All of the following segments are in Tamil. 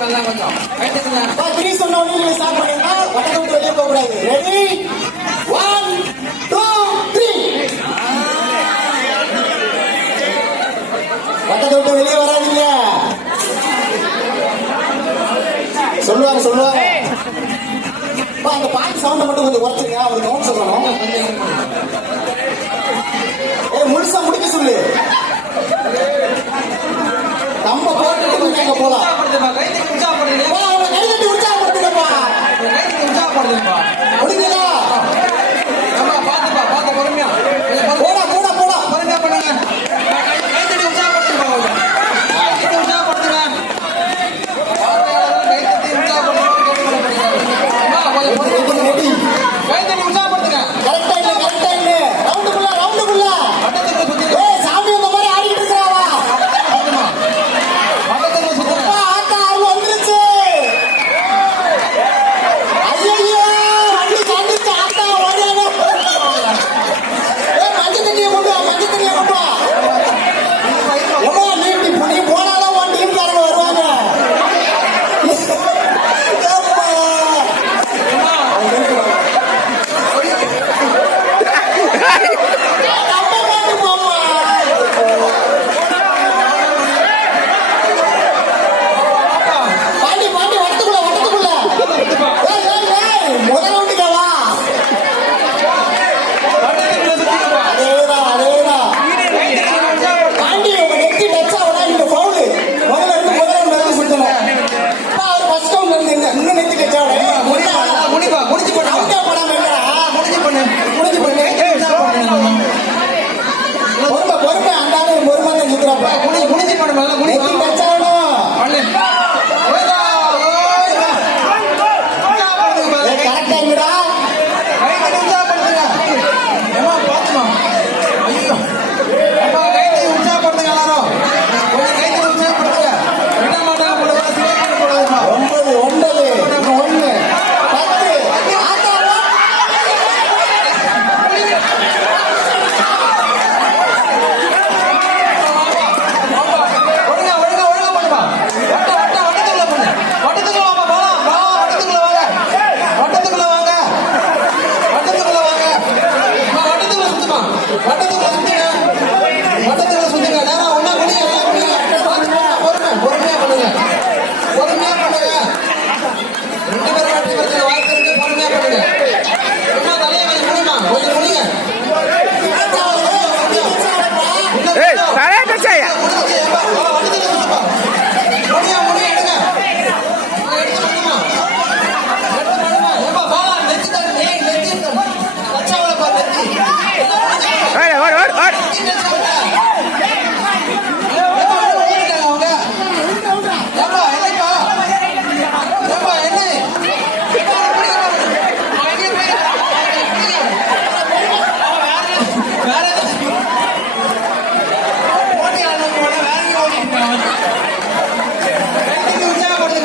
பண்ணலாம் த்ரீ சொன்ன உடனே நீங்க ஸ்டார்ட் பண்ணீங்கன்னா வடக்கு வெளியே போக கூடாது ரெடி ஒன் த்ரீ வடக்கு விட்டு வெளியே வராதீங்க. சொல்லுவாங்க சொல்லுவாங்க. அந்த பாட்டு சவுண்டை மட்டும் கொஞ்சம் குறைச்சிருங்க. அவருக்கு நோட் சொல்லணும். ஏ முழுசா முடிக்க சொல்லு. Rosenbach.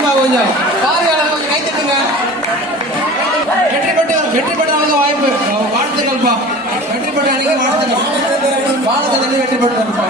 வாய்ப்பா கொஞ்சம். பார்வையாளர் கொஞ்சம் கை தட்டுங்க. வெற்றி பெற்ற வெற்றி பெற்றவங்க வாய்ப்பு. வாழ்த்துக்கள்ப்பா வெற்றி பெற்ற அன்னைக்கு வாழ்த்துக்கள் பாலத்தை வெற்றி பெற்றப்பா